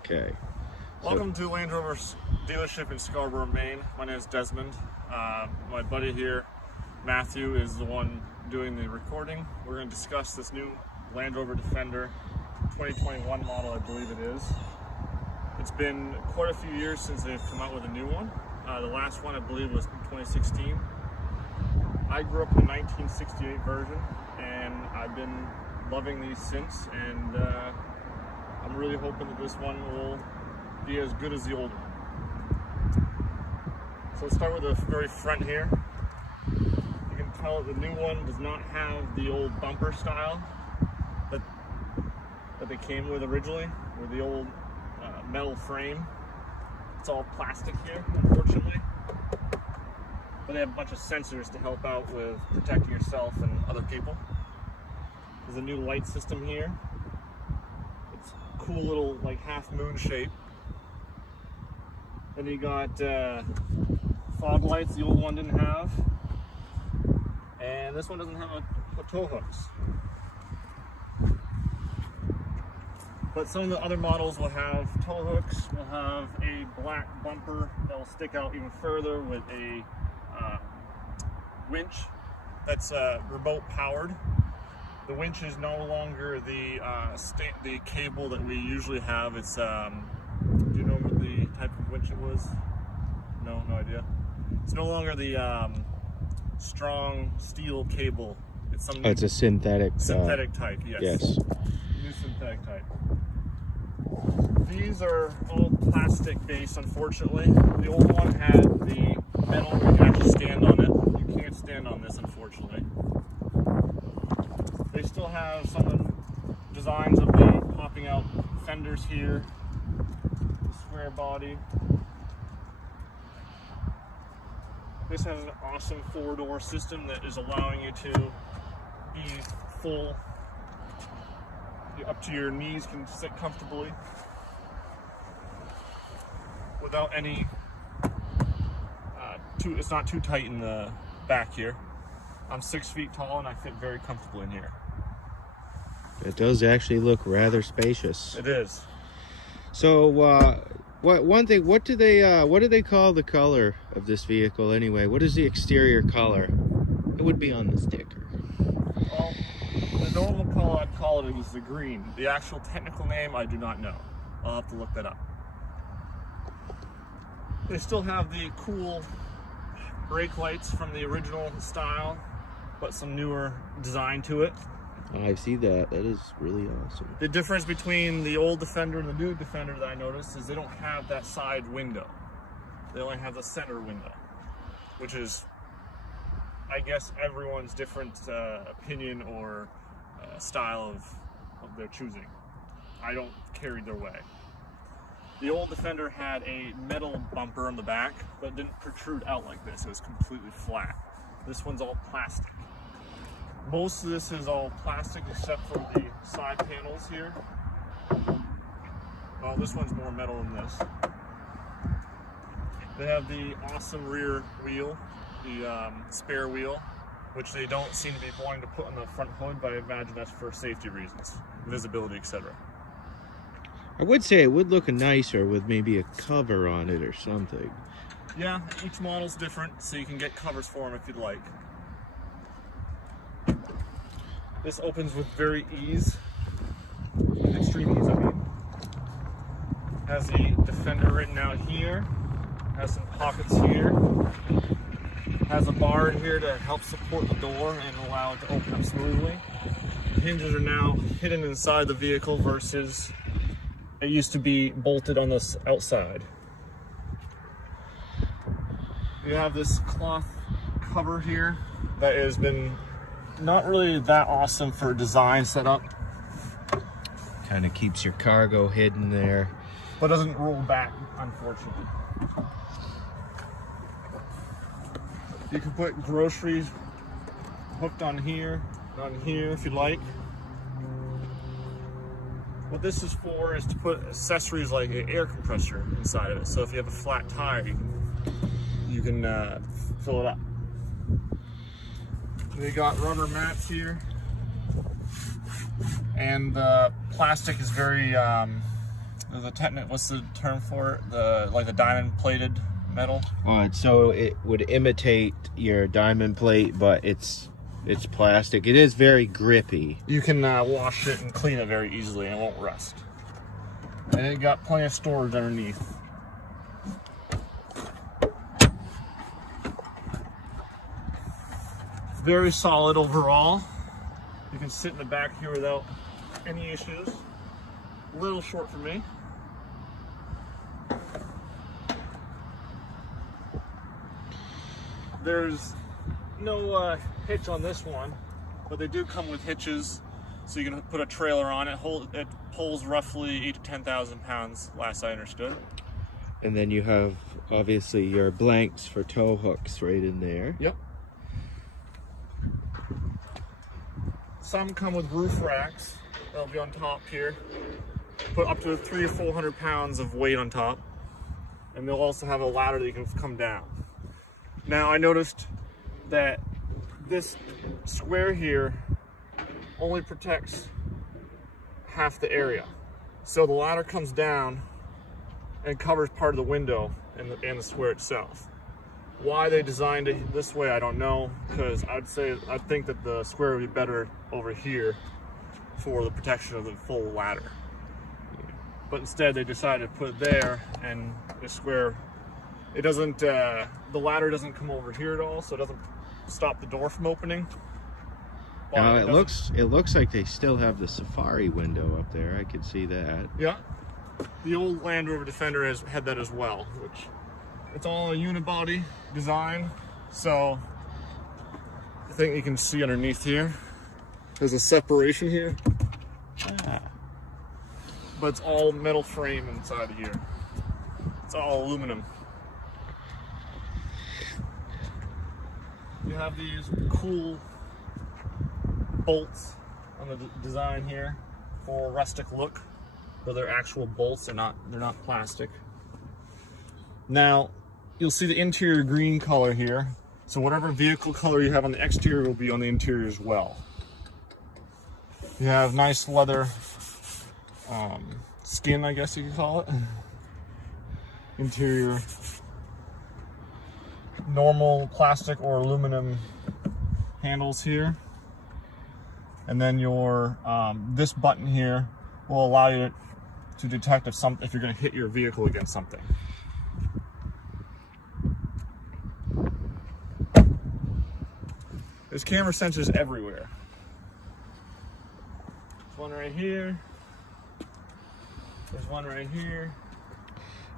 Okay. Welcome to Land Rover Dealership in Scarborough, Maine. My name is Desmond. My buddy here, Matthew, is the one doing the recording. We're going to discuss this new Land Rover Defender 2021 model, I believe it is. It's been quite a few years since they've come out with a new one. The last one, I believe, was in 2016. I grew up in the 1968 version, and I've been loving these since, and I'm really hoping that this one will be as good as the old one. So let's start with the very front here. You can tell the new one does not have the old bumper style that they came with originally, with the old metal frame. It's all plastic here, unfortunately. But they have a bunch of sensors to help out with protecting yourself and other people. There's a new light system here. It's a cool little like half moon shape. Then you got fog lights the old one didn't have. And this one doesn't have a tow hooks. But some of the other models will have tow hooks, will have a black bumper that will stick out even further with a winch that's remote powered. The winch is no longer the cable that we usually have. It's do you know what the type of winch it was? No idea. It's no longer the strong steel cable. It's some. Oh, it's a synthetic type. Yes. Yes. New synthetic type. These are all plastic based, unfortunately. The old one had the metal where you can actually stand on it. You can't stand on this, unfortunately. They still have some of the designs of the popping out fenders here, the square body. This has an awesome four-door system that is allowing you to be full. Up to your knees, can sit comfortably without any it's not too tight in the back here. I'm 6 feet tall and I fit very comfortably in here. It does actually look rather spacious. It is. So what do they call the color of this vehicle anyway? What is the exterior color? It would be on the sticker. Well, the normal color I'd call it is the green. The actual technical name I do not know. I'll have to look that up. They still have the cool brake lights from the original style, but some newer design to it. Oh, I see that. That is really awesome. The difference between the old Defender and the new Defender that I noticed is they don't have that side window. They only have the center window, which is, I guess, everyone's different opinion or style of their choosing. I don't care either way. The old Defender had a metal bumper on the back, but it didn't protrude out like this. It was completely flat. This one's all plastic. Most of this is all plastic except for the side panels here. Well, this one's more metal than this. They have the awesome rear wheel, the spare wheel, which they don't seem to be wanting to put on the front hood, but I imagine that's for safety reasons, visibility, etc. I would say it would look nicer with maybe a cover on it or something. Yeah, each model's different, so you can get covers for them if you'd like. This opens with very ease, extreme ease, I mean. Has the Defender written out here, has some pockets here, has a bar here to help support the door and allow it to open up smoothly. The hinges are now hidden inside the vehicle versus it used to be bolted on the outside. You have this cloth cover here that has been not really that awesome for a design setup. Kind of keeps your cargo hidden there. But doesn't roll back, unfortunately. You can put groceries hooked on here if you'd like. What this is for is to put accessories like an air compressor inside of it. So if you have a flat tire, you can fill it up. They got rubber mats here. And the plastic is very What's the term for it? The diamond plated metal. So it would imitate your diamond plate, but it's plastic. It is very grippy. You can wash it and clean it very easily and it won't rust. And it got plenty of storage underneath. Very solid overall. You can sit in the back here without any issues. A little short for me. There's no hitch on this one, but they do come with hitches, so you can put a trailer on it. It pulls roughly 8,000 to 10,000 pounds, last I understood. And then you have obviously your blanks for tow hooks right in there. Yep. Some come with roof racks. They'll be on top here. Put up to 300 or 400 pounds of weight on top. And they'll also have a ladder that you can come down. Now I noticed that this square here only protects half the area. So the ladder comes down and covers part of the window and the square itself. Why they designed it this way, I don't know, because I think that the square would be better over here for the protection of the full ladder. But instead they decided to put it there, and the square, it doesn't, the ladder doesn't come over here at all, so it doesn't stop the door from opening. Now it looks like they still have the safari window up there. I could see that. Yeah. The old Land Rover Defender had that as well, which it's all a unibody design. So I think you can see underneath here, there's a separation here. But it's all metal frame inside here. It's all aluminum. You have these cool bolts on the design here for a rustic look, but they're actual bolts. They're not plastic. Now you'll see the interior green color here. So whatever vehicle color you have on the exterior will be on the interior as well. You have nice leather skin, I guess you could call it. Interior, normal plastic or aluminum handles here. And then your this button here will allow you to detect if you're going to hit your vehicle against something. There's camera sensors everywhere. There's one right here. There's one right here.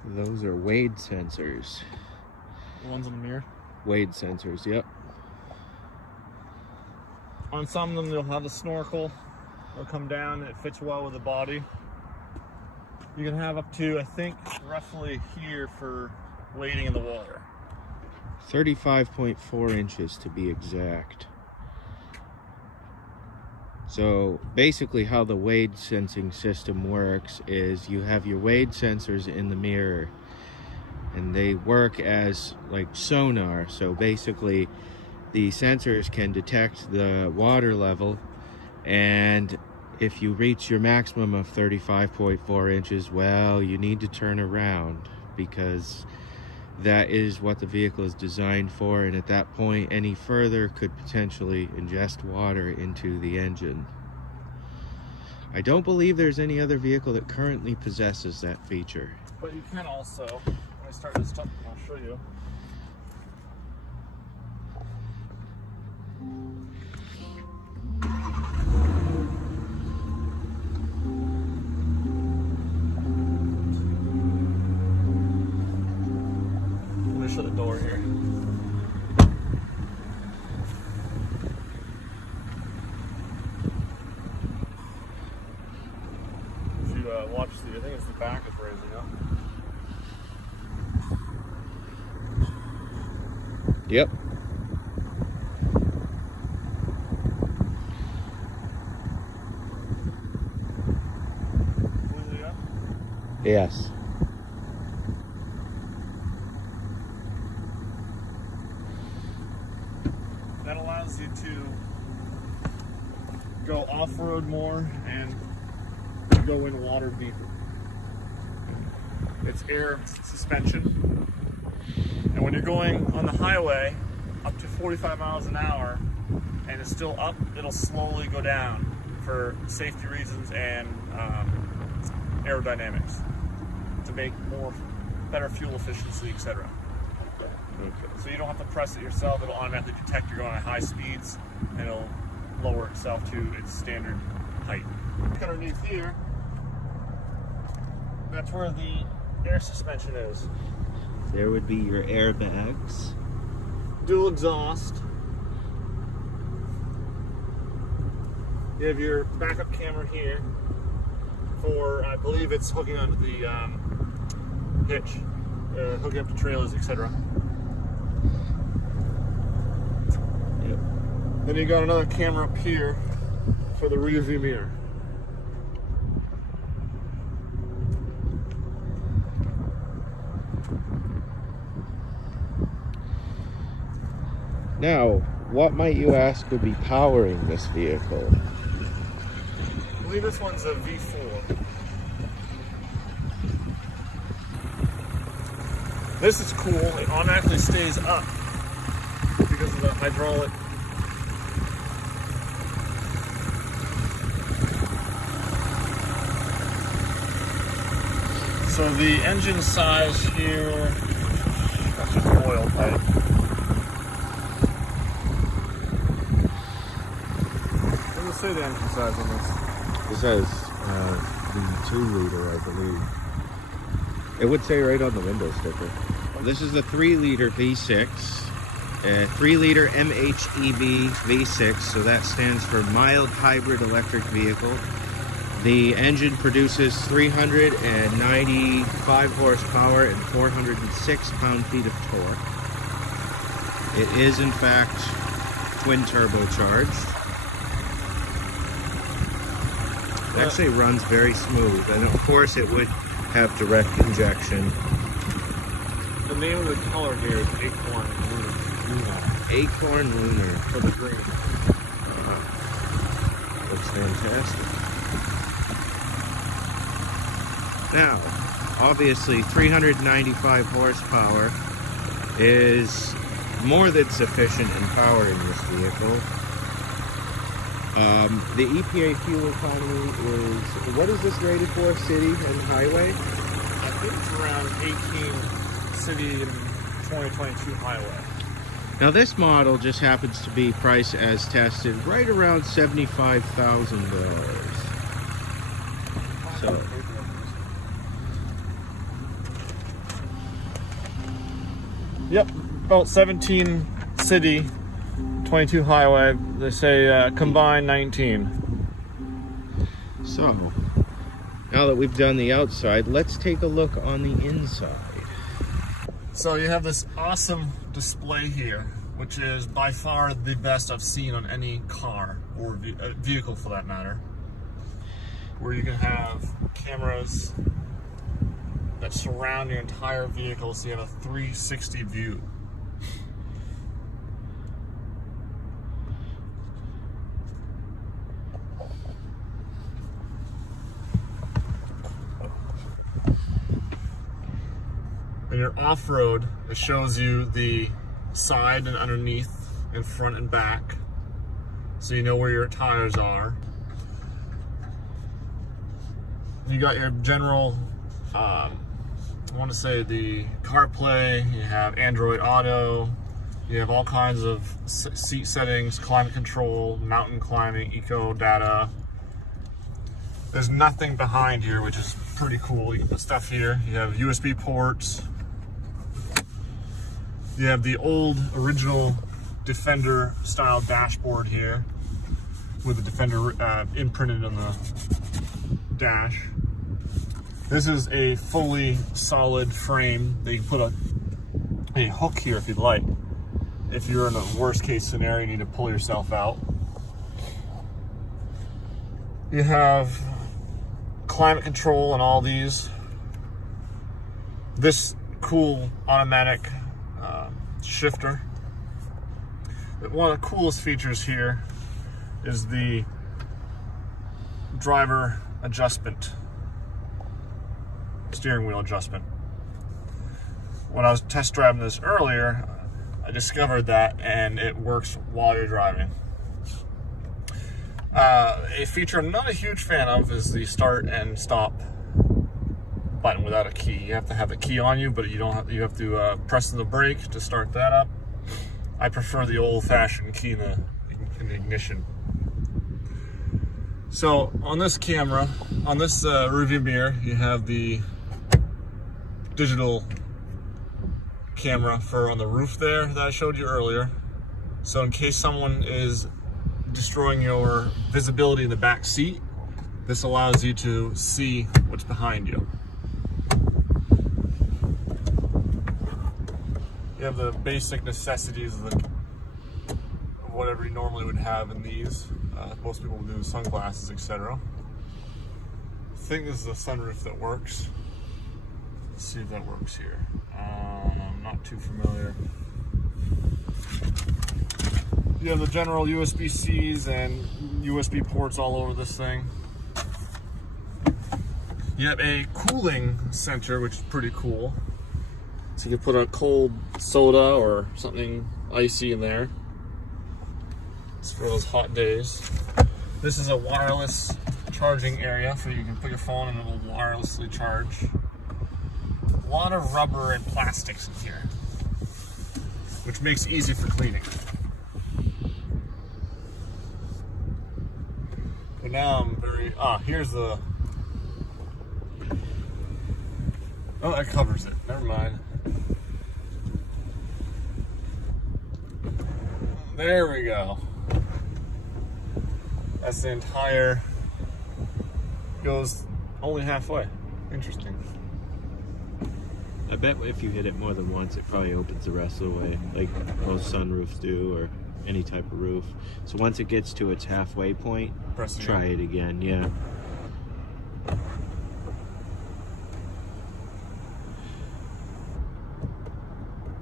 Those are Wade sensors. The ones in the mirror? Wade sensors, yep. On some of them, they'll have a snorkel. It'll come down. It fits well with the body. You can have up to, I think, roughly here for wading in the water. 35.4 inches to be exact. So basically how the Wade sensing system works is you have your Wade sensors in the mirror, and they work as like sonar. So basically the sensors can detect the water level, and if you reach your maximum of 35.4 inches, well, you need to turn around, because that is what the vehicle is designed for, and at that point any further could potentially ingest water into the engine. I don't believe there's any other vehicle that currently possesses that feature. But you can also, when I start this up, I'll show you. Shut the door here. If you watch I think it's the back is raising up. Yep. Completely up? Yes. That allows you to go off-road more and go in water deeper. It's air suspension. And when you're going on the highway up to 45 miles an hour and it's still up, it'll slowly go down for safety reasons and aerodynamics to make better fuel efficiency, etc. Okay. So you don't have to press it yourself. It'll automatically detect you're going at high speeds and it'll lower itself to its standard height. Look underneath here, that's where the air suspension is. There would be your airbags. Dual exhaust. You have your backup camera here for, I believe it's hooking onto the hitch, hooking up to trailers, etc. Yep. Then you got another camera up here for the rear view mirror. Now, what might you ask would be powering this vehicle? I believe this one's a V4. This is cool. It automatically stays up because of the hydraulic. So the engine size here, that's just oil pipe. What does it say the engine size on this? It says the 2-liter, I believe. It would say right on the window sticker. This is the 3-liter V6, 3-liter MHEV V6, so that stands for mild hybrid electric vehicle. The engine produces 395 horsepower and 406 pound-feet of torque. It is, in fact, twin turbocharged. It actually runs very smooth, and of course it would have direct injection. The name of the color here is Acorn Lunar. Acorn Lunar. For the green. Looks fantastic. Now, obviously 395 horsepower is more than sufficient in powering this vehicle. The EPA fuel economy is, what is this rated for, city and highway? I think it's around 18 city and 2022 highway. Now this model just happens to be priced as tested right around $75,000. So, yep, about 17 city, 22 highway. They say combined 19. so, now that we've done the outside, let's take a look on the inside. So you have this awesome display here, which is by far the best I've seen on any car or vehicle for that matter, where you can have cameras that surround your entire vehicle, so you have a 360 view. When you're off-road, it shows you the side and underneath and front and back, so you know where your tires are. You got your general, I want to say the CarPlay, you have Android Auto, you have all kinds of seat settings, climate control, mountain climbing, eco data. There's nothing behind here, which is pretty cool. You can put stuff here. You have USB ports. You have the old original Defender style dashboard here with the Defender imprinted on the dash. This is a fully solid frame that you can put a hook here if you'd like. If you're in a worst case scenario, you need to pull yourself out. You have climate control on all these. This cool automatic shifter. One of the coolest features here is the driver adjustment, steering wheel adjustment. when I was test driving this earlier, I discovered that, and it works while you're driving. A feature I'm not a huge fan of is the start and stop button without a key. You have to have the key on you, but you don't have, you have to press the brake to start that up. I prefer the old-fashioned key in the ignition. So on this camera, on this rearview mirror, you have the digital camera for on the roof there that I showed you earlier. So in case someone is destroying your visibility in the back seat, this allows you to see what's behind you. You have the basic necessities of whatever you normally would have in these. Most people would do sunglasses, etc. I think this is a sunroof that works. Let's see if that works here. I'm not too familiar. You have the general USB-Cs and USB ports all over this thing. You have a cooling center, which is pretty cool. So you can put a cold soda or something icy in there. It's for those hot days. This is a wireless charging area, so you can put your phone and it will wirelessly charge. A lot of rubber and plastics in here, which makes it easy for cleaning. But now I'm very, here's the, oh, that covers it, never mind. There we go. That's the entire, goes only halfway. Interesting. I bet if you hit it more than once, it probably opens the rest of the way, like most sunroofs do, or any type of roof. So once it gets to its halfway point, try it again, yeah.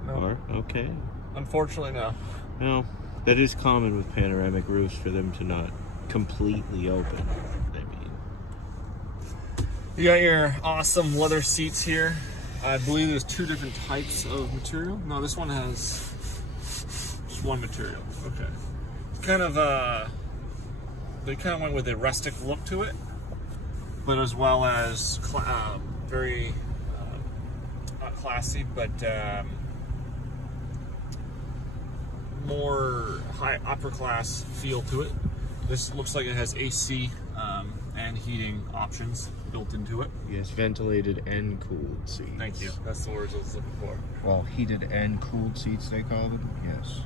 No. Okay. Unfortunately, no. Well, that is common with panoramic roofs for them to not completely open. I mean, you got your awesome leather seats here. I believe there's two different types of material. No, this one has just one material. Okay. Kind of they kind of went with a rustic look to it, but as well as very not classy, but more high upper class feel to it. This looks like it has AC and heating options built into it. yes, ventilated and cooled seats. Thank you. That's the words I was looking for. Well, heated and cooled seats, they call them, yes.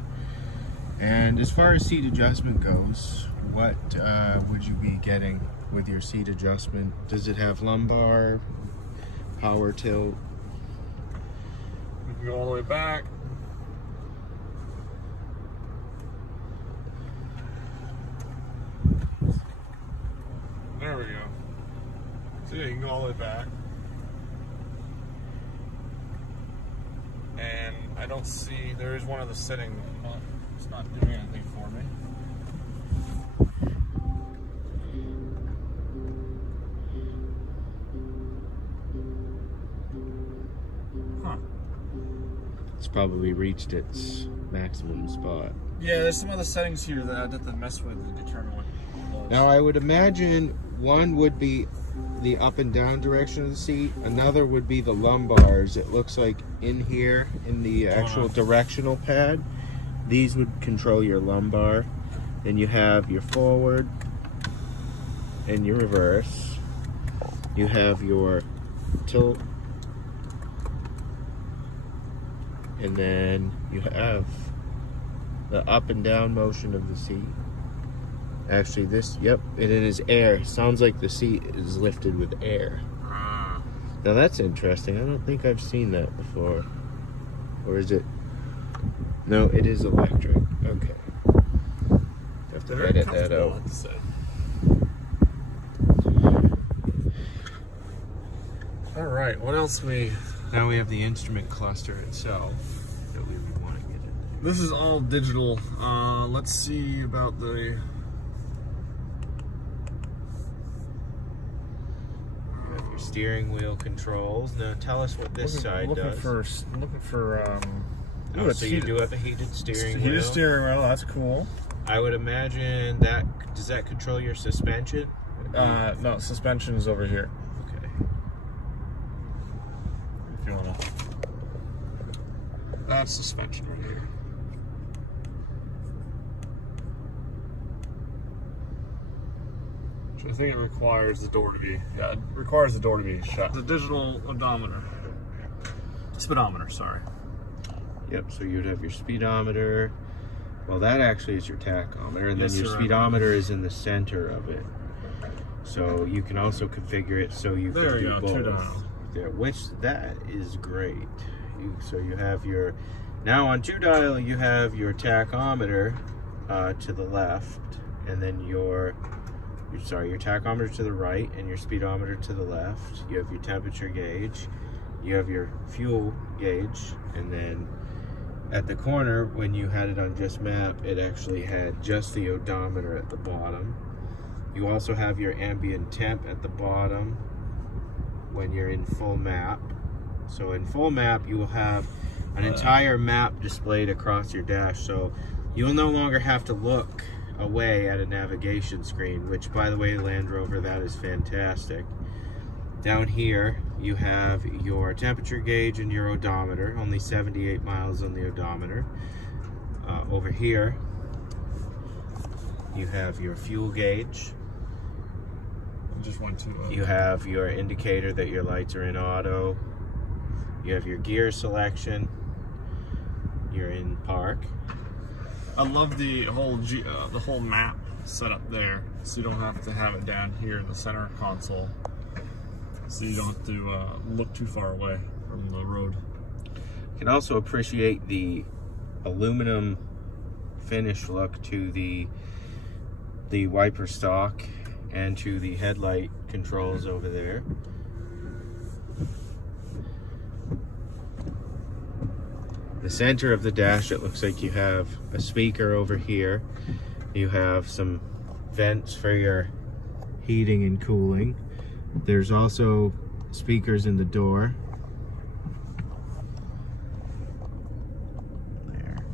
And as far as seat adjustment goes, what would you be getting with your seat adjustment? Does it have lumbar, power tilt? We can go all the way back. There we go. So yeah, you can go all the way back. And I don't see, there is one of the setting, it's not doing anything for me. Huh. It's probably reached its maximum spot. Yeah, there's some other settings here that I have to mess with to determine what it does. Now I would imagine one would be the up and down direction of the seat. Another would be the lumbars. It looks like in here, in the actual directional pad, these would control your lumbar. Then you have your forward and your reverse. You have your tilt. And then you have the up and down motion of the seat. Actually, this, yep, it is air. Sounds like the seat is lifted with air. Now that's interesting. I don't think I've seen that before. Or is it? No, it is electric. Okay. Have to edit that out. All right, what else Now we have the instrument cluster itself that we would want to get into. This is all digital. Let's see about the. You have your steering wheel controls. Now tell us what this side does. Looking for So you do have a heated steering wheel. Heated steering wheel, that's cool. I would imagine that, does that control your suspension? No, suspension is over here. Okay. If you wanna. That's suspension right here. So I think it requires the door to be, yeah, it requires the door to be shut. The digital odometer. Speedometer, sorry. Yep, so you'd have your speedometer. Well, that actually is your tachometer, and Yes, then your sir. speedometer is in the center of it. So you can also configure it so you There can you do go, both. 2 dial. Yeah, which that is great. So you have your, now on 2 dial you have your tachometer to the left, and then your tachometer to the right, and your speedometer to the left. You have your temperature gauge, you have your fuel gauge, and then at the corner, when you had it on just map, it actually had just the odometer at the bottom. You also have your ambient temp at the bottom when you're in full map. So in full map, you will have an entire map displayed across your dash, so you will no longer have to look away at a navigation screen, which, by the way, Land Rover, that is fantastic. Down here, you have your temperature gauge and your odometer, only 78 miles on the odometer. Over here, you have your fuel gauge. Just went to. You have your indicator that your lights are in auto. You have your gear selection. You're in park. I love the whole map set up there, so you don't have to have it down here in the center console. So you don't have to look too far away from the road. You can also appreciate the aluminum finish look to the wiper stock and to the headlight controls over there. The center of the dash, it looks like you have a speaker over here. You have some vents for your heating and cooling. There's also speakers in the door. There.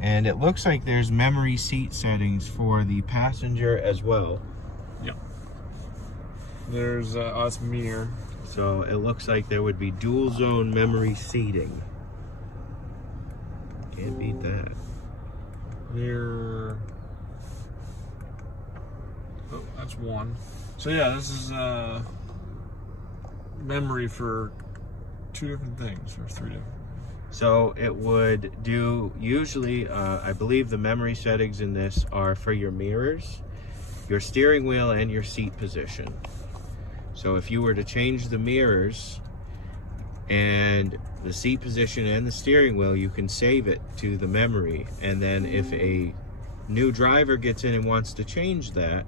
And it looks like there's memory seat settings for the passenger as well. Yeah. There's us mirror. So it looks like there would be dual zone memory seating. Can't beat that. Mirror. Oh, that's one. So yeah, this is memory for 2 different things, or 3 different. So it would do, usually, I believe the memory settings in this are for your mirrors, your steering wheel, and your seat position. So if you were to change the mirrors and the seat position and the steering wheel, you can save it to the memory. And then if a new driver gets in and wants to change that,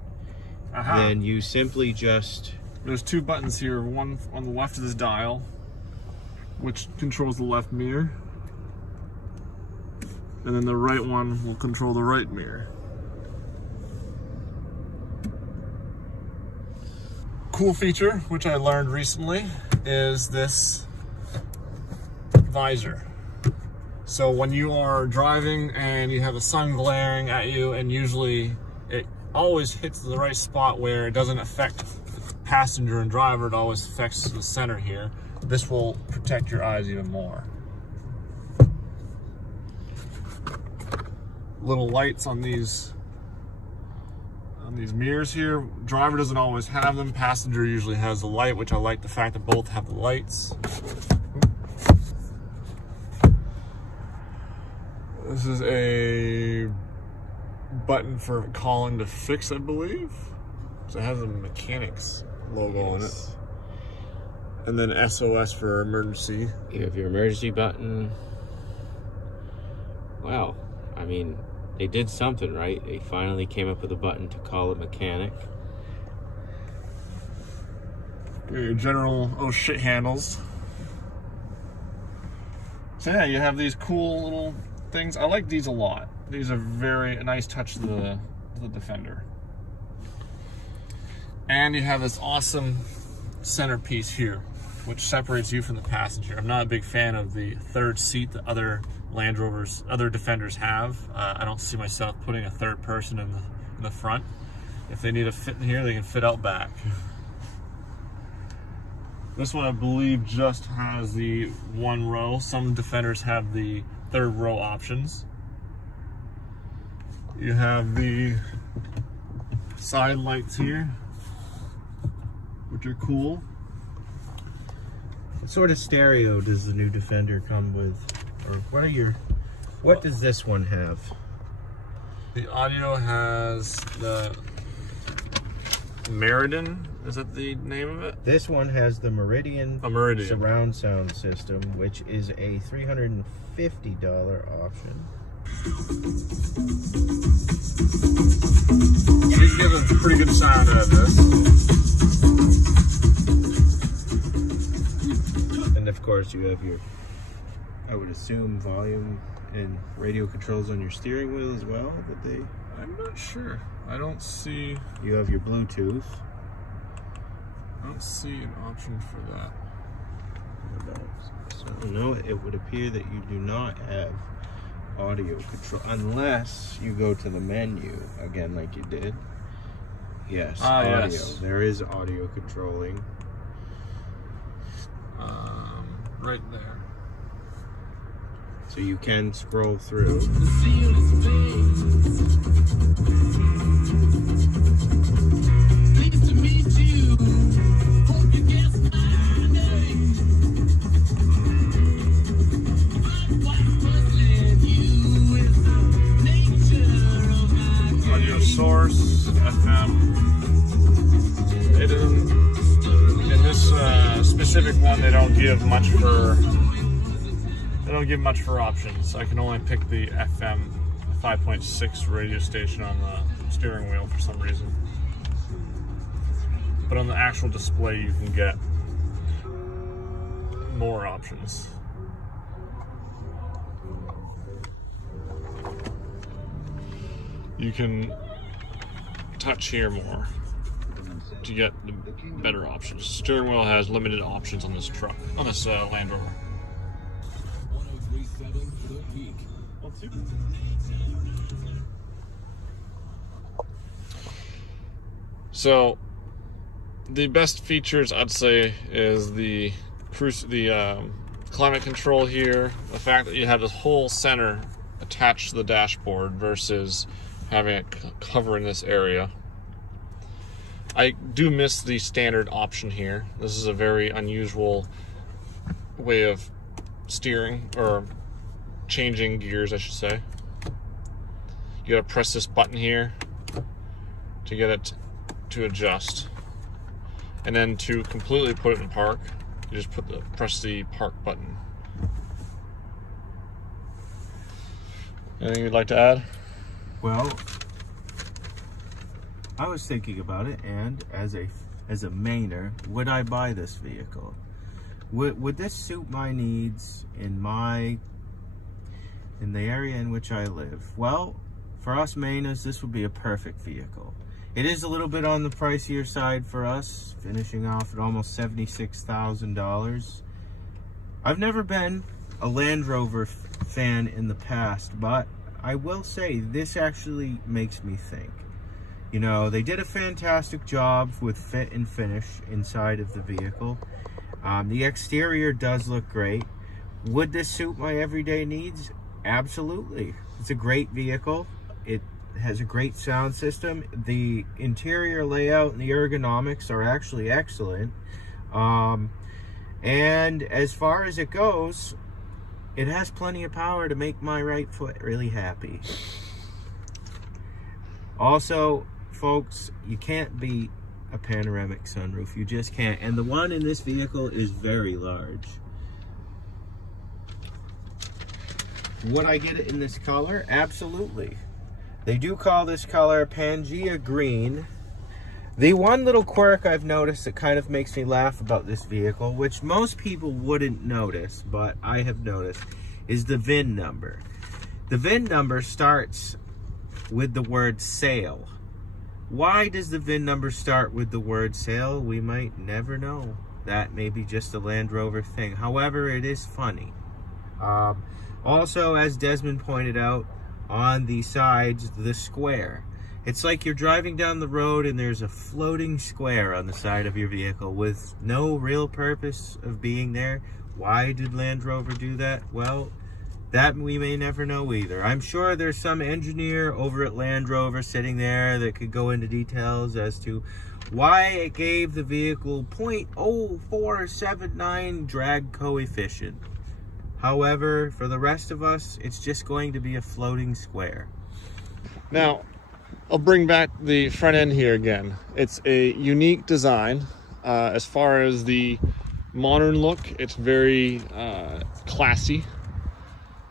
then you simply just... There's 2 buttons here, one on the left of this dial, which controls the left mirror, and then the right one will control the right mirror. Cool feature, which I learned recently, is this visor. So when you are driving and you have the sun glaring at you, and usually it always hits the right spot where it doesn't affect the passenger and driver, it always affects the center here. This will protect your eyes even more. Little lights on these mirrors here. Driver doesn't always have them. Passenger usually has the light, which I like the fact that both have the lights. This is a button for calling to fix, I believe. So it has a mechanics logo on it. And then SOS for emergency. You have your emergency button. Wow, I mean, they did something right. They finally came up with a button to call a mechanic. Your general oh shit handles. So yeah, you have these cool little things. I like these a lot. These are a nice touch to the Defender. And you have this awesome centerpiece here, which separates you from the passenger. I'm not a big fan of the third seat that other Land Rovers, other Defenders have. I don't see myself putting a third person in the front. If they need to fit in here, they can fit out back. This one, I believe, just has the one row. Some Defenders have the third row options. You have the side lights here, which are cool. What sort of stereo does the new Defender come with? Or what does this one have? The audio has the Meridian. Is that the name of it? This one has the Meridian surround sound system, which is a $350 option. You get a pretty good sound out of this. And of course you have your, I would assume, volume and radio controls on your steering wheel as well. I'm not sure. I don't see. You have your Bluetooth. I don't see an option for that. So no, it would appear that you do not have audio control unless you go to the menu again like you did. Yes, audio. Yes. There is audio controlling. Right there. So you can scroll through. Audio source, FM. It isn't, in this specific one, they don't give much for options. I can only pick the FM 5.6 radio station on the steering wheel for some reason. But on the actual display, you can get more options. You can touch here more to get the better options. Steering wheel has limited options on this truck, on this Land Rover. So the best features, I'd say, is the climate control here, the fact that you have this whole center attached to the dashboard versus having it cover in this area. I do miss the standard option here. This is a very unusual way of steering, or changing gears, I should say. You gotta press this button here to get it to adjust. And then to completely put it in park, you just press the park button. Anything you'd like to add? Well, I was thinking about it, and as a Mainer, would I buy this vehicle? Would this suit my needs in the area in which I live? Well, for us Mainers, this would be a perfect vehicle. It is a little bit on the pricier side for us, finishing off at almost $76,000. I've never been a Land Rover fan in the past, but I will say this actually makes me think. You know, they did a fantastic job with fit and finish inside of the vehicle. The exterior does look great. Would this suit my everyday needs? Absolutely. It's a great vehicle. It has a great sound system. The interior layout and the ergonomics are actually excellent. And as far as it goes, it has plenty of power to make my right foot really happy. Also, folks, you can't beat a panoramic sunroof. You just can't. And the one in this vehicle is very large. Would I get it in this color? Absolutely. They do call this color Pangea Green. The one little quirk I've noticed that kind of makes me laugh about this vehicle, which most people wouldn't notice, but I have noticed, is the VIN number. The VIN number starts with the word sale. Why does the VIN number start with the word sale? We might never know. That may be just a Land Rover thing. However, it is funny. Also, as Desmond pointed out, on the sides, the square. It's like you're driving down the road and there's a floating square on the side of your vehicle with no real purpose of being there. Why did Land Rover do that? Well, that we may never know either. I'm sure there's some engineer over at Land Rover sitting there that could go into details as to why it gave the vehicle 0.0479 drag coefficient. However, for the rest of us, it's just going to be a floating square. Now, I'll bring back the front end here again. It's a unique design. As far as the modern look, it's very classy.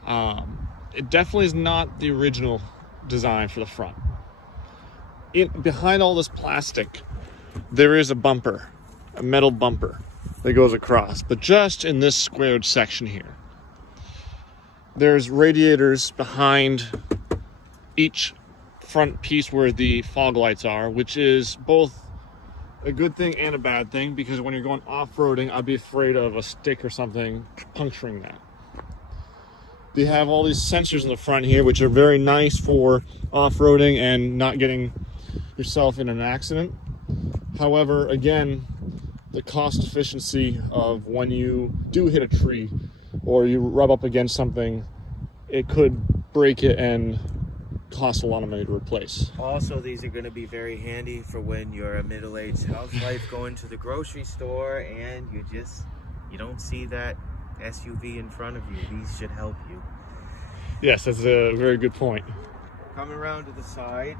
It definitely is not the original design for the front. Behind all this plastic, there is a bumper, a metal bumper that goes across, but just in this squared section here. There's radiators behind each front piece where the fog lights are, which is both a good thing and a bad thing, because when you're going off-roading, I'd be afraid of a stick or something puncturing that. They have all these sensors in the front here, which are very nice for off-roading and not getting yourself in an accident. However, again, the cost efficiency of when you do hit a tree or you rub up against something, it could break it and cost a lot of money to replace. Also, these are going to be very handy for when you're a middle-aged housewife going to the grocery store and you don't see that SUV in front of you. These should help you. Yes, that's a very good point. Coming around to the side,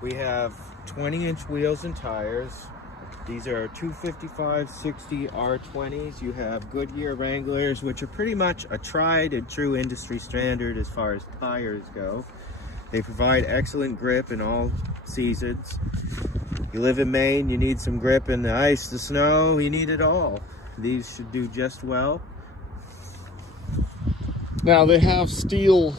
we have 20-inch wheels and tires. These are 255/60 R20s. You have Goodyear Wranglers, which are pretty much a tried and true industry standard as far as tires go. They provide excellent grip in all seasons. You live in Maine, you need some grip in the ice, the snow, you need it all. These should do just well. Now they have steel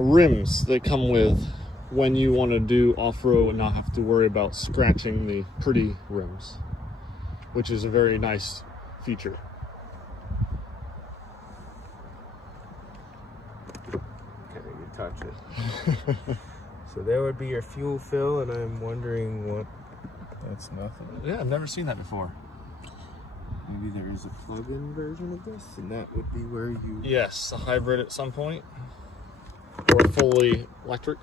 rims that come with when you want to do off-road and not have to worry about scratching the pretty rims, which is a very nice feature. Can't even touch it. So there would be your fuel fill, and I'm wondering what... That's nothing. Yeah, I've never seen that before. Maybe there is a plug-in version of this, and that would be where you... Yes, a hybrid at some point, or fully electric.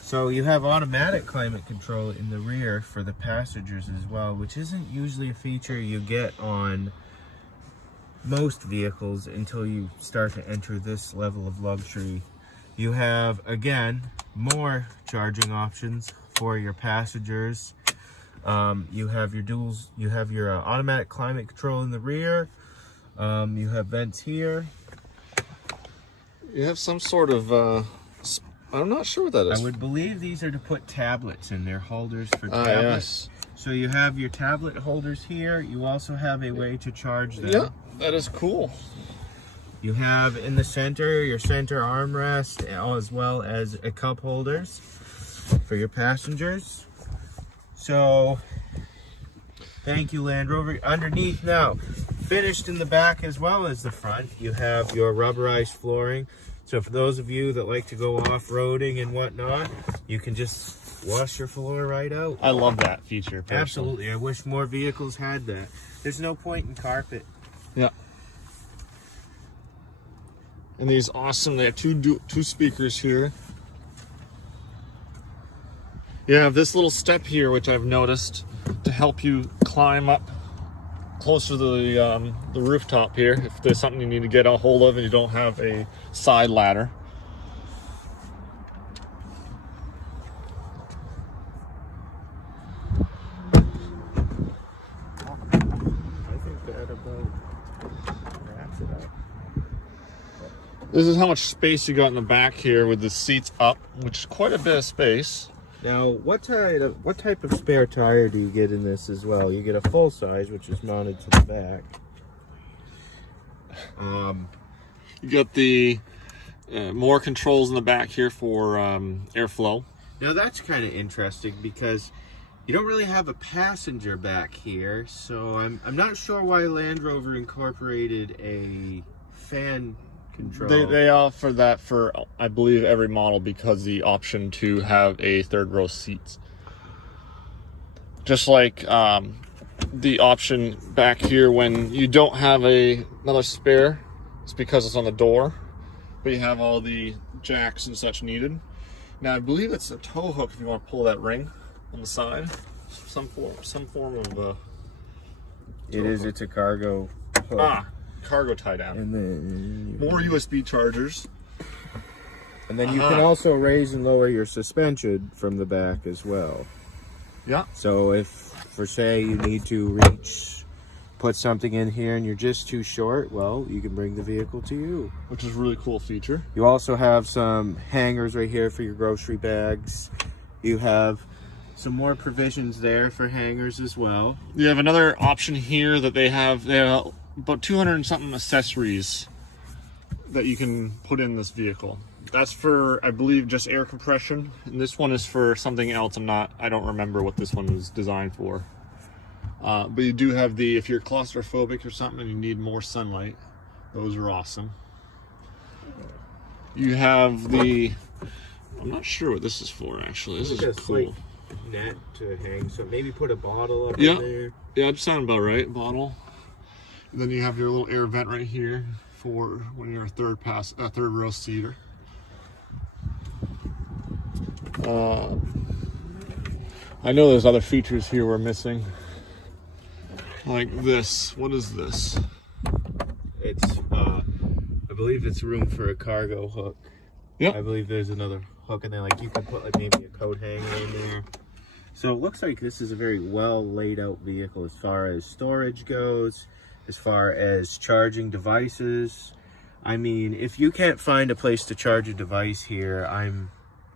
So you have automatic climate control in the rear for the passengers as well, which isn't usually a feature you get on most vehicles until you start to enter this level of luxury. You have, again, more charging options for your passengers. You have your duals, you have your automatic climate control in the rear. You have vents here. You have some sort of I'm not sure what that is. I would believe these are to put tablets in. They're holders for tablets. Yes. So you have your tablet holders here. You also have a way to charge them. Yeah, that is cool. You have in the center your center armrest, as well as a cup holders for your passengers. So thank you, Land Rover. Underneath now, finished in the back as well as the front, you have your rubberized flooring. So for those of you that like to go off-roading and whatnot, you can just wash your floor right out. I love that feature, personally. Absolutely. I wish more vehicles had that. There's no point in carpet. Yeah. And these awesome, they have two speakers here. You have this little step here, which I've noticed, to help you climb up closer to the rooftop here if there's something you need to get a hold of and you don't have a side ladder. I think that about wraps it up. This is how much space you got in the back here with the seats up, which is quite a bit of space. Now, what type of spare tire do you get in this as well? You get a full size, which is mounted to the back. You got the more controls in the back here for airflow. Now that's kind of interesting because you don't really have a passenger back here, so I'm not sure why Land Rover incorporated a fan control. They offer that for, I believe, every model because the option to have a third row seats. Just like the option back here when you don't have another spare, it's because it's on the door, but you have all the jacks and such needed. Now I believe it's a tow hook if you want to pull that ring on the side. Some form of it is. It's a cargo hook. Cargo tie down. And then more USB chargers. And then you can also raise and lower your suspension from the back as well. Yeah. So if, for say, you need to put something in here and you're just too short, well, you can bring the vehicle to you. Which is a really cool feature. You also have some hangers right here for your grocery bags. You have some more provisions there for hangers as well. You have another option here that they have about 200 and something accessories that you can put in this vehicle. That's for, I believe, just air compression, and this one is for something else. I don't remember what this one was designed for. But you do have if you're claustrophobic or something and you need more sunlight, those are awesome. You have I'm not sure what this is for actually. This is cool. Net to hang, so maybe put a bottle up in there. Yeah, it sounds about right. Bottle. And then you have your little air vent right here for when you're a third row seater. I know there's other features here we're missing, like this. What is this? It's I believe it's room for a cargo hook. Yep. I believe there's another hook in there, like you can put like maybe a coat hanger in there. So it looks like this is a very well laid out vehicle as far as storage goes, as far as charging devices. I mean, if you can't find a place to charge a device here,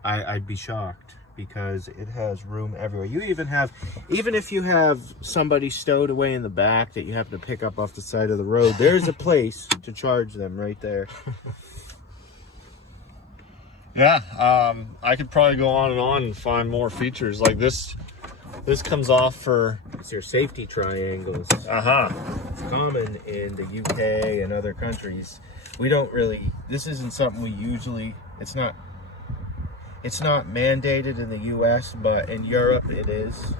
I'd be shocked, because it has room everywhere. You even if you have somebody stowed away in the back that you have to pick up off the side of the road, there's a place to charge them right there. Yeah, I could probably go on and find more features like this. This comes off for... It's your safety triangles. It's common in the UK and other countries. We don't really... This isn't something we usually... It's not mandated in the US, but in Europe it is.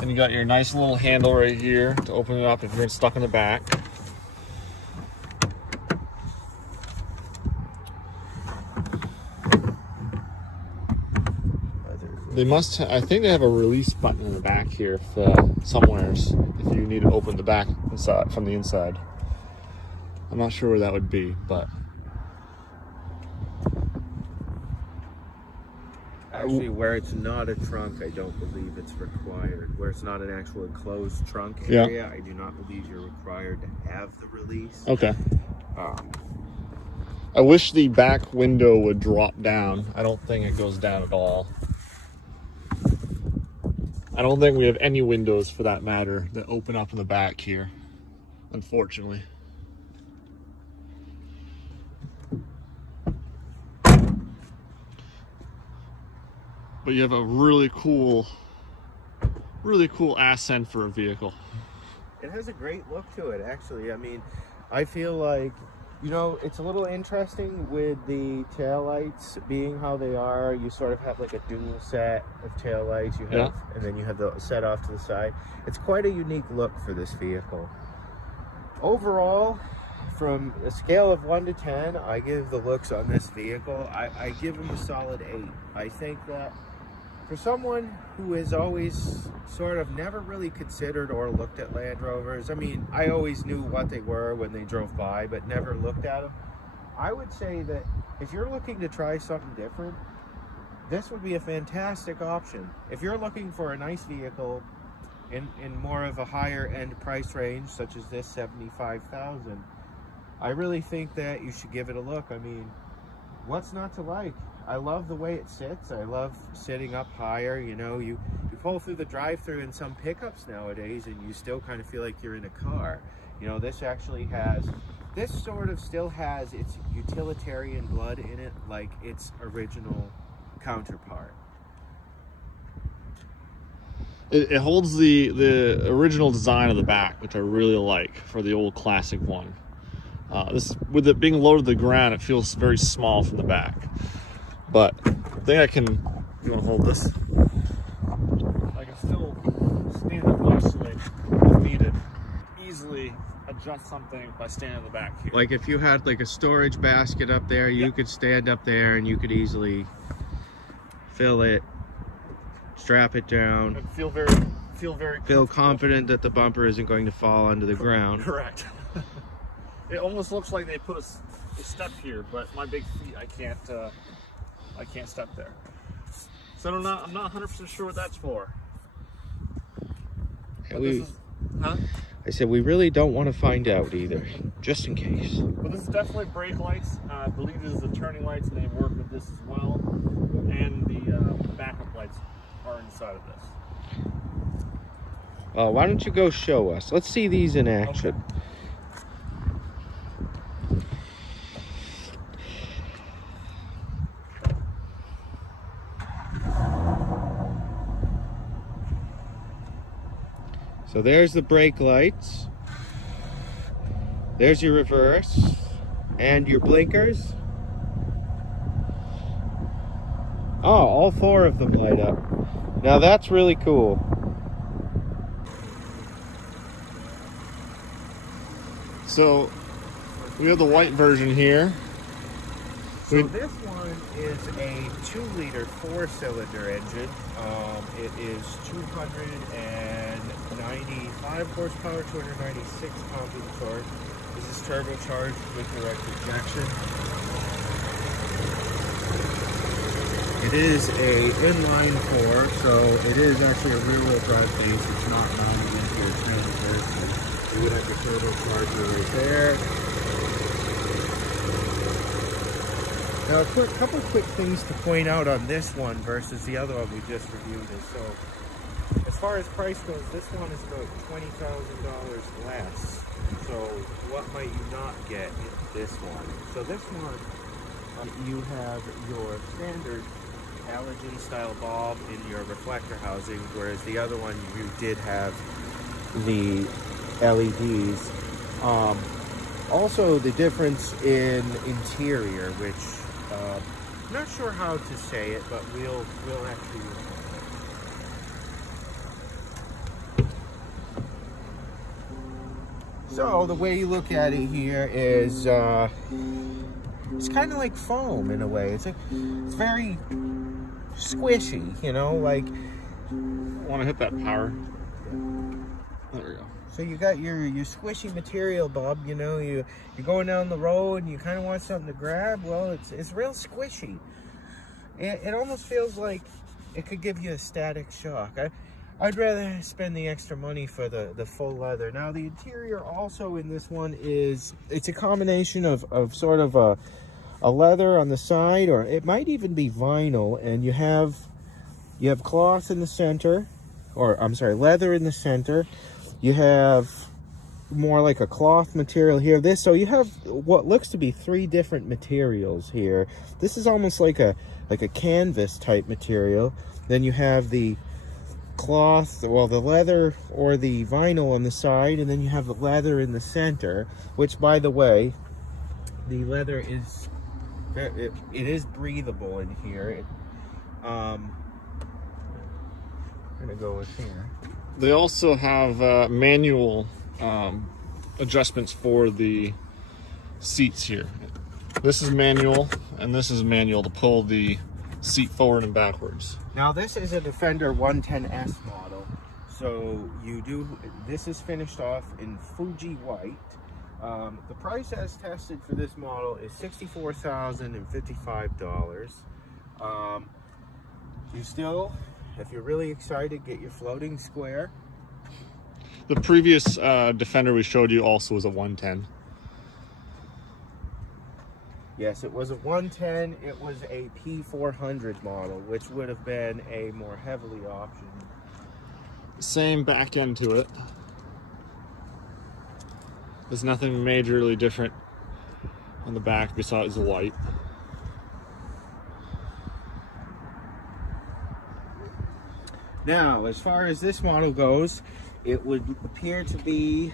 And you got your nice little handle right here to open it up if you're stuck in the back. I think they have a release button in the back here somewheres if you need to open the back inside from the inside. I'm not sure where that would be, but actually, where it's not a trunk, I don't believe it's required. Where it's not an actual enclosed trunk area, I do not believe you're required to have the release. Okay. I wish the back window would drop down. I don't think it goes down at all. I don't think we have any windows, for that matter, that open up in the back here, unfortunately. But you have a really cool accent for a vehicle. It has a great look to it, actually. I mean, I feel like, you know, it's a little interesting with the taillights being how they are. You sort of have like a dual set of taillights. You have, and then you have the set off to the side. It's quite a unique look for this vehicle. Overall, from a scale of 1 to 10, I give the looks on this vehicle, I give them a solid 8. I think that for someone who has always sort of never really considered or looked at Land Rovers, I mean, I always knew what they were when they drove by, but never looked at them. I would say that if you're looking to try something different, this would be a fantastic option. If you're looking for a nice vehicle in more of a higher end price range, such as this $75,000, I really think that you should give it a look. I mean, what's not to like? I love the way it sits. I love sitting up higher. You know, you pull through the drive-thru in some pickups nowadays and you still kind of feel like you're in a car. You know, this actually has This sort of still has its utilitarian blood in it, like its original counterpart. It holds the original design of the back, which I really like for the old classic one. This, with it being low to the ground, it feels very small from the back. But I think I can. You want to hold this? I can still stand up nicely if needed. Easily adjust something by standing in the back here. Like if you had like a storage basket up there, you could stand up there and you could easily fill it, strap it down, And feel confident that the bumper isn't going to fall onto the ground. Correct. It almost looks like they put a step here, but my big feet, I can't step there. So I'm not 100% sure what that's for. I said we really don't want to find out either, just in case. But this is definitely brake lights. I believe this is the turning lights, and they work with this as well. And the backup lights are inside of this. Why don't you go show us? Let's see these in action. Okay. So there's the brake lights. There's your reverse and your blinkers. Oh, all four of them light up. Now that's really cool. So we have the white version here. So this one is a 2-liter 4-cylinder engine. It is 295 horsepower, 296 pound-feet of torque. This is turbocharged with direct injection. It is a inline 4, so it is actually a rear-wheel drive base. It's not mounted into a transmission. You would have your turbocharger right there. Now, a couple quick things to point out on this one versus the other one we just reviewed. So, as far as price goes, this one is about $20,000 less. So, what might you not get in this one? So, this one, you have your standard halogen style bulb in your reflector housing, whereas the other one you did have the LEDs. Also, the difference in interior, which I'm not sure how to say it, but we'll actually. So the way you look at it here is it's kind of like foam in a way. It's very squishy, you know, like. I want to hit that power. There we go. So you got your squishy material, Bob. You know, you're going down the road and you kind of want something to grab. Well, it's real squishy. It almost feels like it could give you a static shock. I'd rather spend the extra money for the full leather. Now, the interior also in this one it's a combination of sort of a leather on the side, or it might even be vinyl, and you have cloth in the center, or I'm sorry, leather in the center. You have more like a cloth material here. So you have what looks to be 3 different materials here. This is almost like a canvas type material. Then you have the cloth, well, the leather or the vinyl on the side, and then you have the leather in the center, which, by the way, the leather is it is breathable in here. I'm gonna go with here. They also have manual adjustments for the seats here. This is manual, and this is manual to pull the seat forward and backwards. Now, this is a Defender 110S model. So this is finished off in Fuji white. The price as tested for this model is $64,055. You still, if you're really excited, get your floating square. The previous Defender we showed you also was a 110. Yes, it was a 110. It was a P400 model, which would have been a more heavily optioned. Same back end to it. There's nothing majorly different on the back besides the light. Now, as far as this model goes, it would appear to be,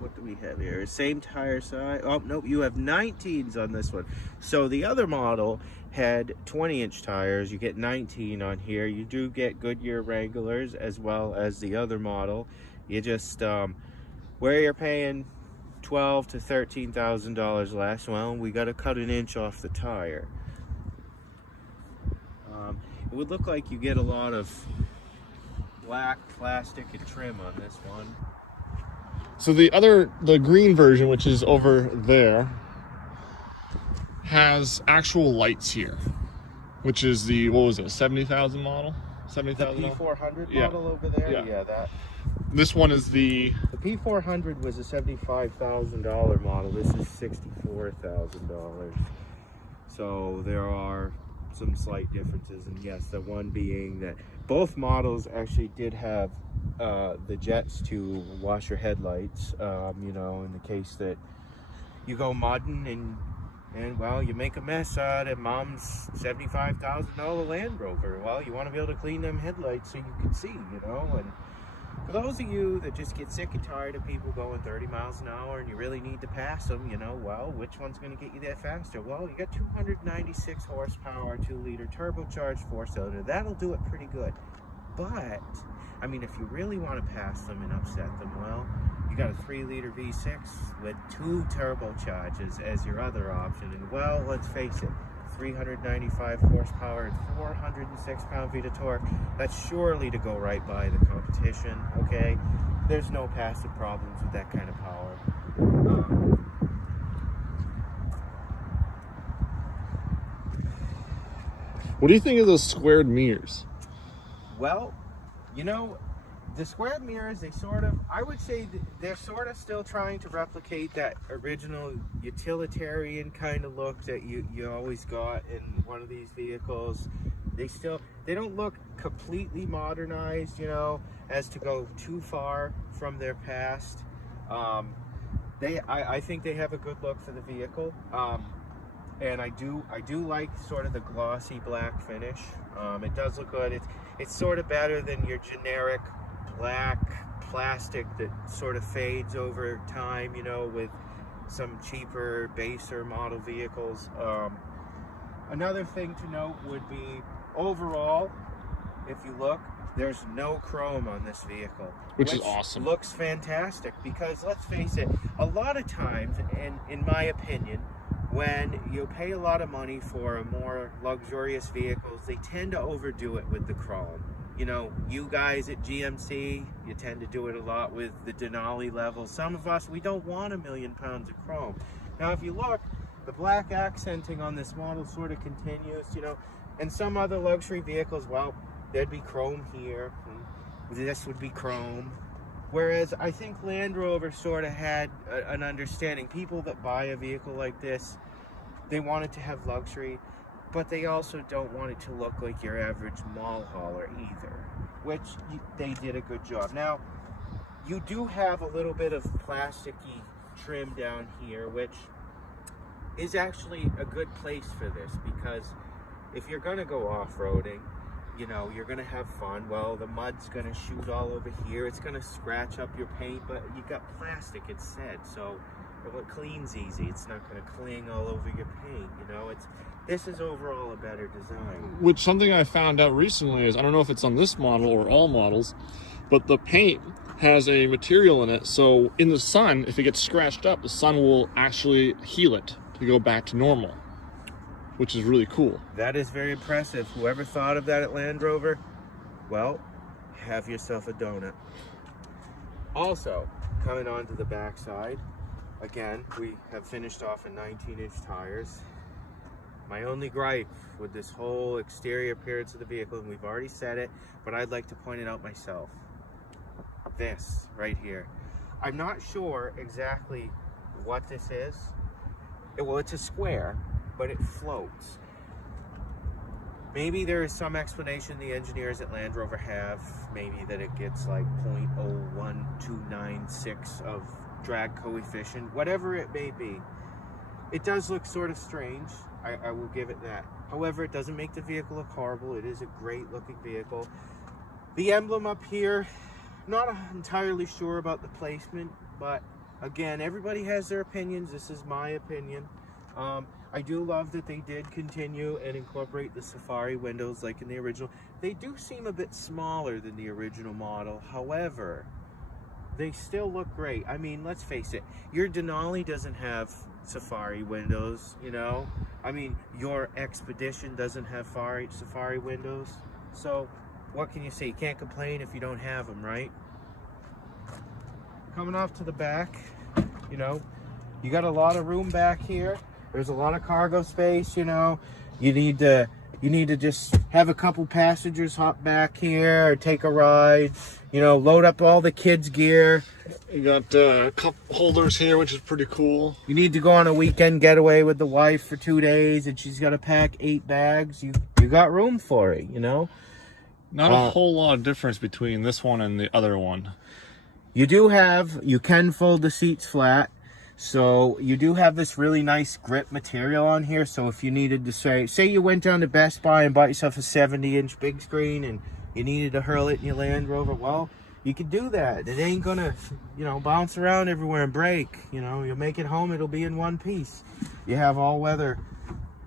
what do we have here? Same tire size. Oh, nope, you have 19s on this one. So the other model had 20-inch tires. You get 19 on here. You do get Goodyear Wranglers as well as the other model. You just, where you're paying $12,000 to $13,000 less, well, we got to cut an inch off the tire. It would look like you get a lot of black plastic and trim on this one. So the green version, which is over there, has actual lights here, which is the, what was it, 70,000 model? 70,000. The P400 model over there? Yeah. That. This one is the P400 was a $75,000 model. This is $64,000. So there are some slight differences, and yes, the one being that both models actually did have the jets to wash your headlights, you know, in the case that you go mudding and well, you make a mess out of mom's $75,000 Land Rover. Well, you want to be able to clean them headlights so you can see, you know. And for those of you that just get sick and tired of people going 30 miles an hour and you really need to pass them, you know, well, which one's going to get you there faster? Well, you got 296 horsepower, 2-liter turbocharged 4-cylinder. That'll do it pretty good. But, I mean, if you really want to pass them and upset them, well, you got a 3-liter V6 with 2 turbocharges as your other option. And, well, let's face it, 395 horsepower and 406 pound-feet of torque, that's surely to go right by the competition, okay? There's no passive problems with that kind of power. What do you think of those squared mirrors? Well, you know, the squared mirrors, they sort of, I would say they're sort of still trying to replicate that original utilitarian kind of look that you always got in one of these vehicles. They don't look completely modernized, you know, as to go too far from their past. I think they have a good look for the vehicle. And I do like sort of the glossy black finish. It does look good. It's sort of better than your generic black plastic that sort of fades over time, you know, with some cheaper, baser model vehicles. Another thing to note would be, overall, if you look, there's no chrome on this vehicle. Which is awesome. Looks fantastic, because let's face it, a lot of times, and in my opinion, when you pay a lot of money for a more luxurious vehicles, they tend to overdo it with the chrome. You know, you guys at GMC, you tend to do it a lot with the Denali level. Some of us, we don't want 1,000,000 pounds of chrome. Now, if you look, the black accenting on this model sort of continues, you know, and some other luxury vehicles, well, there'd be chrome here, and this would be chrome. Whereas I think Land Rover sort of had an understanding. People that buy a vehicle like this, they want it to have luxury, but they also don't want it to look like your average mall hauler either, which they did a good job. Now, you do have a little bit of plasticky trim down here, which is actually a good place for this, because if you're going to go off-roading, you know, you're going to have fun. Well, the mud's going to shoot all over here. It's going to scratch up your paint, but you got plastic instead, so it cleans easy. It's not going to cling all over your paint, you know. This is overall a better design. Which, something I found out recently is, I don't know if it's on this model or all models, but the paint has a material in it, so in the sun, if it gets scratched up, the sun will actually heal it to go back to normal, which is really cool. That is very impressive. Whoever thought of that at Land Rover, well, have yourself a donut. Also, coming on to the back side, again, we have finished off in 19-inch tires. My only gripe with this whole exterior appearance of the vehicle, and we've already said it, but I'd like to point it out myself. This right here. I'm not sure exactly what this is. Well, it's a square, but it floats. Maybe there is some explanation the engineers at Land Rover have, maybe that it gets like 0.01296 of drag coefficient, whatever it may be. It does look sort of strange. I will give it that. However, it doesn't make the vehicle look horrible. It is a great looking vehicle. The emblem up here, not entirely sure about the placement, but again, everybody has their opinions. This is my opinion. I do love that they did continue and incorporate the Safari windows like in the original. They do seem a bit smaller than the original model. However, they still look great. I mean, let's face it, your Denali doesn't have Safari windows, you know? I mean, your Expedition doesn't have Safari windows. So, what can you say? You can't complain if you don't have them, right? Coming off to the back, you know, you got a lot of room back here. There's a lot of cargo space, you know. You need to just have a couple passengers hop back here or take a ride, you know, load up all the kids' gear. You got a cup holders here, which is pretty cool. You need to go on a weekend getaway with the wife for 2 days and she's got to pack 8 bags. You got room for it, you know. Not a whole lot of difference between this one and the other one. You can fold the seats flat. So you do have this really nice grip material on here. So if you needed to say you went down to Best Buy and bought yourself a 70-inch big screen and you needed to hurl it in your Land Rover, well, you could do that. It ain't gonna, you know, bounce around everywhere and break. You know, you'll make it home, it'll be in one piece. You have all-weather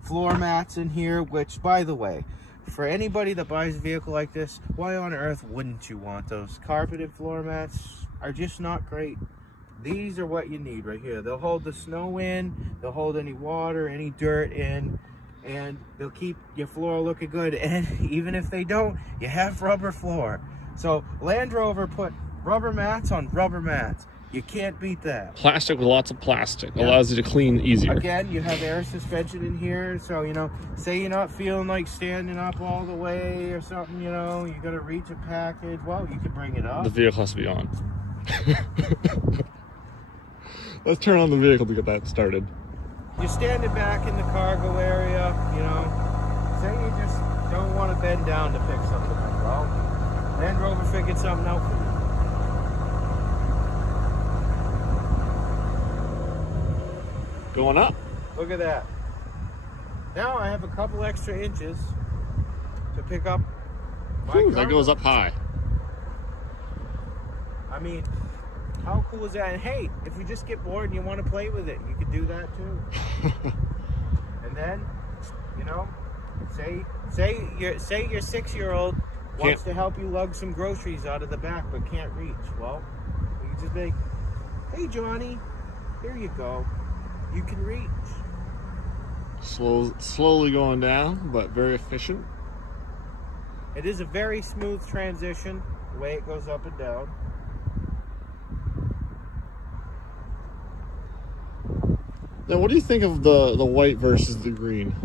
floor mats in here, which, by the way, for anybody that buys a vehicle like this, why on earth wouldn't you want those? Carpeted floor mats are just not great. These are what you need right here. They'll hold the snow in, they'll hold any water, any dirt in, and they'll keep your floor looking good. And even if they don't, you have rubber floor. So Land Rover put rubber mats on rubber mats. You can't beat that. Plastic with lots of plastic. Yeah. Allows you to clean easier. Again, you have air suspension in here, so, you know, say you're not feeling like standing up all the way or something, you know, you got to reach a package, well, you can bring it up. The vehicle has to be on. Let's turn on the vehicle to get that started. You're standing back in the cargo area, you know, say you just don't want to bend down to pick something up. Well, Land Rover figured something out for you. Going up. Look at that. Now I have a couple extra inches to pick up my cargo. That goes up high. I mean, how cool is that? And hey, if you just get bored and you want to play with it, you can do that too. And then, you know, say your 6-year-old wants to help you lug some groceries out of the back but can't reach. Well, you can just be, hey Johnny, here you go. You can reach. Slowly going down, but very efficient. It is a very smooth transition, the way it goes up and down. Now, what do you think of the white versus the green?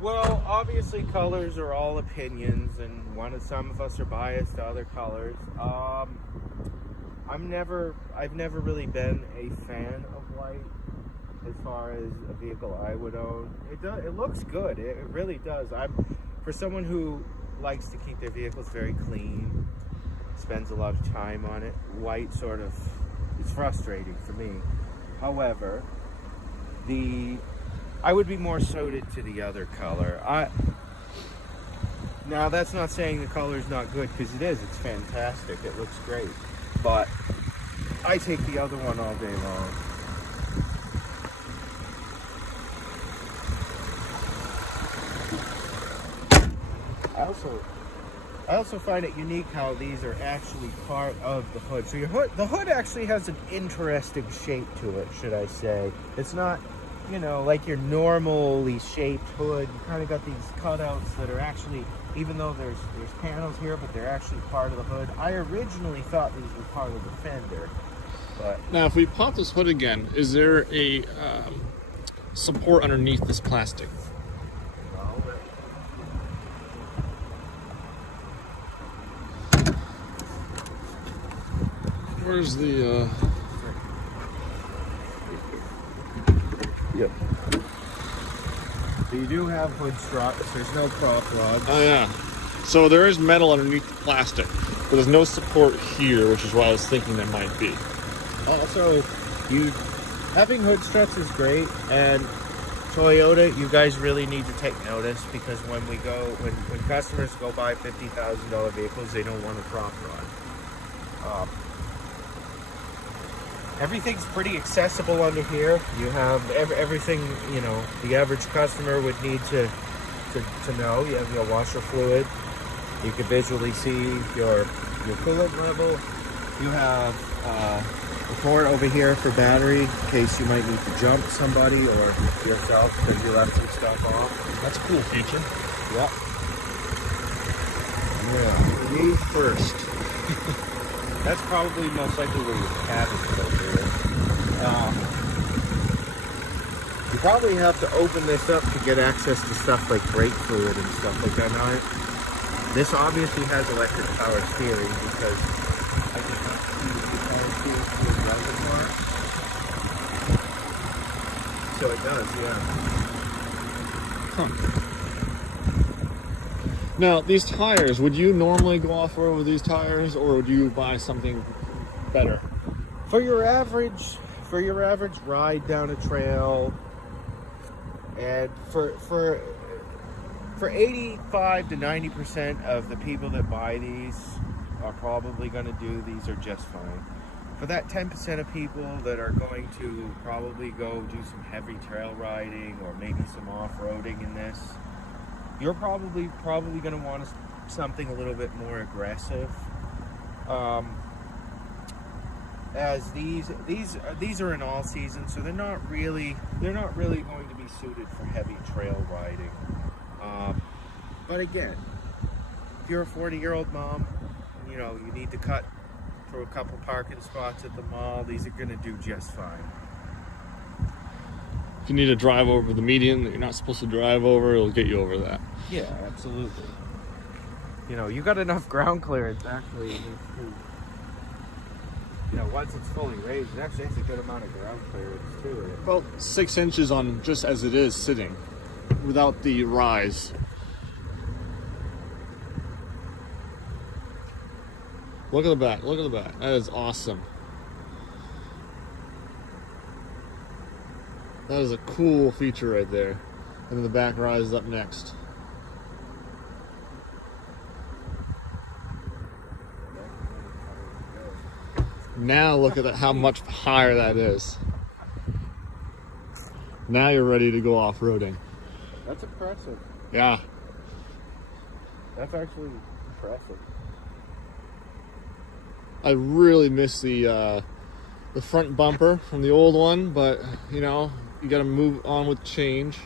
Well, obviously colors are all opinions, and some of us are biased to other colors. I've never really been a fan of white as far as a vehicle I would own. It looks good. It really does. For someone who likes to keep their vehicles very clean, spends a lot of time on it, white sort of is frustrating for me. However, I would be more suited to the other color. Now, that's not saying the color is not good, because it is. It's fantastic. It looks great. But I take the other one all day long. I also find it unique how these are actually part of the hood. So the hood actually has an interesting shape to it, should I say. It's not, you know, like your normally shaped hood. You kind of got these cutouts that are actually, even though there's panels here, but they're actually part of the hood. I originally thought these were part of the fender. But now, if we pop this hood again, is there a support underneath this plastic? Where's the Yep. So you do have hood struts. There's no prop rods. Oh yeah. So there is metal underneath the plastic, but there's no support here, which is what I was thinking there might be. Also, Having hood struts is great, and Toyota, you guys really need to take notice, because when customers go buy $50,000 vehicles, they don't want a prop rod. Everything's pretty accessible under here. You have everything, you know, the average customer would need to know. You have your washer fluid. You can visually see your coolant level. You have a port over here for battery in case you might need to jump somebody or yourself because you left some stuff off. That's a cool feature. Yep. Yeah. Knees first. That's probably most likely where your cabin filter is. You probably have to open this up to get access to stuff like brake fluid and stuff like that. Now, this obviously has electric power steering because I did not see the power steering to a reservoir. So it does, yeah. Huh. Now, these tires, would you normally go off-road with these tires, or would you buy something better? For your average ride down a trail, and for 85 to 90% of the people that buy these are probably going to do these are just fine. For that 10% of people that are going to probably go do some heavy trail riding or maybe some off-roading in this, you're probably going to want something a little bit more aggressive. As these are in all season, so they're not really going to be suited for heavy trail riding. But again, if you're a 40-year-old mom, you know you need to cut through a couple parking spots at the mall. These are going to do just fine. If you need to drive over the median that you're not supposed to drive over, it'll get you over that. Yeah, absolutely. You know, you got enough ground clearance actually. You know, once it's fully raised, it actually has a good amount of ground clearance too. About 6 inches on just as it is sitting, without the rise. Look at the back. Look at the back. That is awesome. That is a cool feature right there. And then the back rises up next. Now look at that, how much higher that is. Now you're ready to go off-roading. That's impressive. Yeah. That's actually impressive. I really miss the front bumper from the old one, but you know, you got to move on with change.